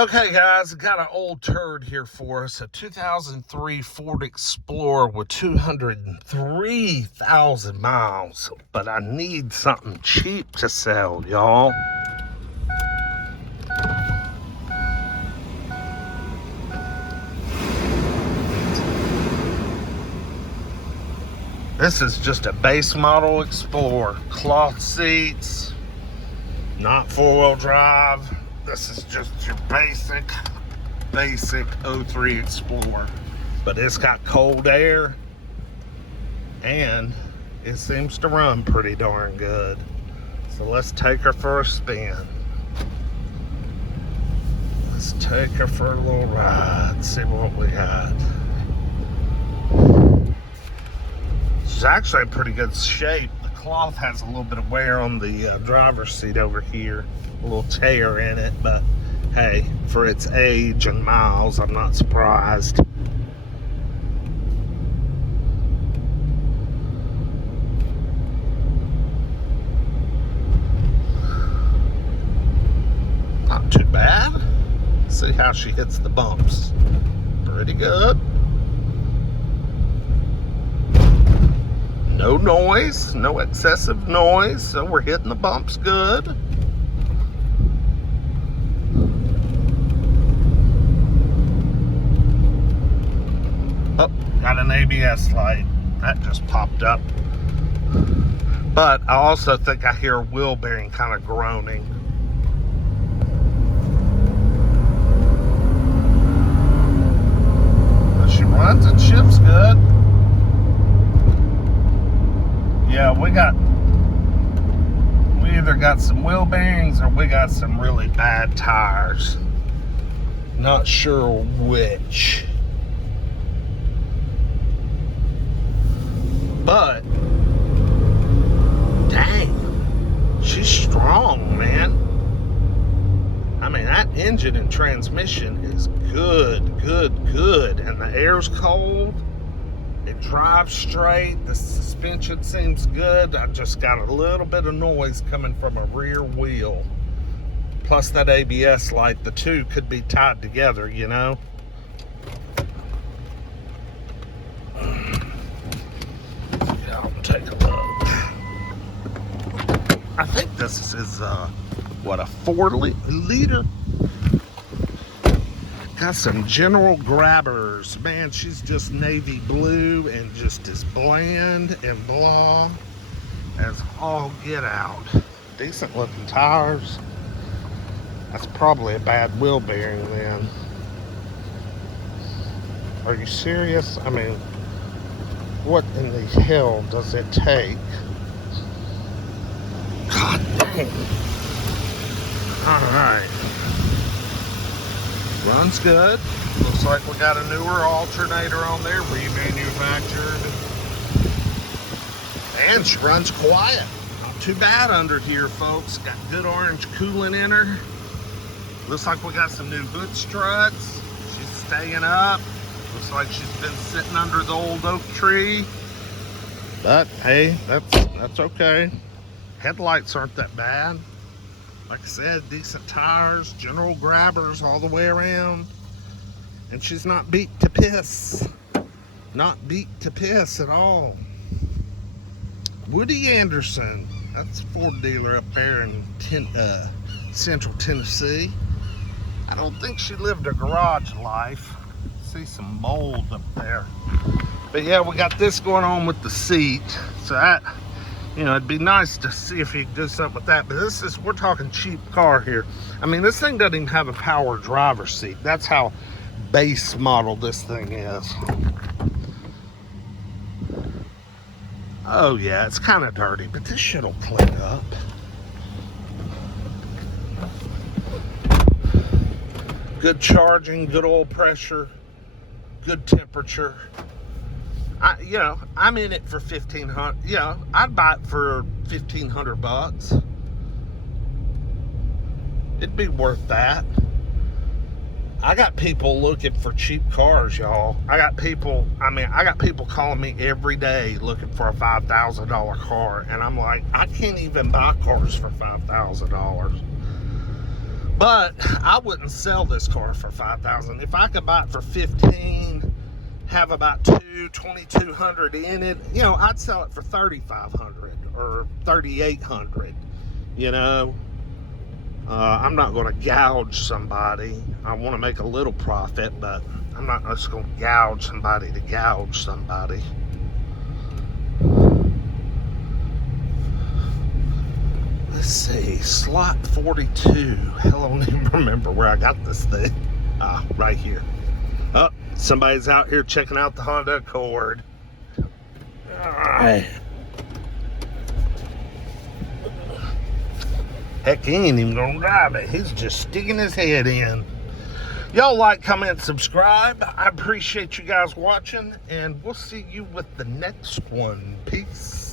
Okay, guys, got an old turd here for us. A 2003 Ford Explorer with 203,000 miles. But I need something cheap to sell, y'all. This is just a base model Explorer. Cloth seats, not four-wheel drive. This is just your basic 03 Explorer. But it's got cold air and it seems to run pretty darn good. So let's take her for a spin. Let's take her for a little ride, see what we got. She's actually in pretty good shape. The cloth has a little bit of wear on the driver's seat over here. A little tear in it, but hey, for its age and miles, I'm not surprised. Not too bad. See how she hits the bumps. Pretty good. No noise, no excessive noise, so we're hitting the bumps good. Oh, got an ABS light. That just popped up. But I also think I hear a wheel bearing kind of groaning. But she runs and shifts good. Yeah, we either got some wheel bearings or we got some really bad tires. Not sure which. But, dang, she's strong, man. I mean, that engine and transmission is good. And the air's cold. It drives straight. The suspension seems good. I just got a little bit of noise coming from a rear wheel. Plus that ABS light, the two could be tied together, you know? Take a look. I think this is what, a 4-liter? Got some General Grabbers. Man, she's just navy blue and just as bland and blah as all get out. Decent looking tires. That's probably a bad wheel bearing then. Are you serious? I mean, what in the hell does it take? God dang. Alright. Runs good. Looks like we got a newer alternator on there, remanufactured. And she runs quiet. Not too bad under here, folks. Got good orange coolant in her. Looks like we got some new hood struts. She's staying up. Looks like she's been sitting under the old oak tree. But hey, that's okay. Headlights aren't that bad. Like I said, decent tires, General Grabbers all the way around. And she's not beat to piss. Not beat to piss at all. Woody Anderson. That's a Ford dealer up there in Central Tennessee. I don't think she lived a garage life. See some mold up there. But yeah, we got this going on with the seat. So that, you know, it'd be nice to see if you could do something with that. But this is, we're talking cheap car here. I mean, this thing doesn't even have a power driver's seat. That's how base model this thing is. Oh yeah, it's kind of dirty, but this shit will clean up. Good charging, good oil pressure, good temperature. I'm in it for $1,500. I'd buy it for $1,500. It'd be worth that. I got people looking for cheap cars, y'all. I got people calling me every day looking for a $5,000 car. And I'm like, I can't even buy cars for $5,000. But I wouldn't sell this car for $5,000. If I could buy it for 15, have about 2,200 in it, you know, I'd sell it for 3,500 or 3,800. You know, I'm not going to gouge somebody. I want to make a little profit, but I'm not just going to gouge somebody to gouge somebody. Let's see, slot 42. Hell, I don't even remember where I got this thing. Right here. Oh, somebody's out here checking out the Honda Accord. Heck, he ain't even gonna drive it. He's just sticking his head in. Y'all like, comment, subscribe. I appreciate you guys watching, and we'll see you with the next one. Peace.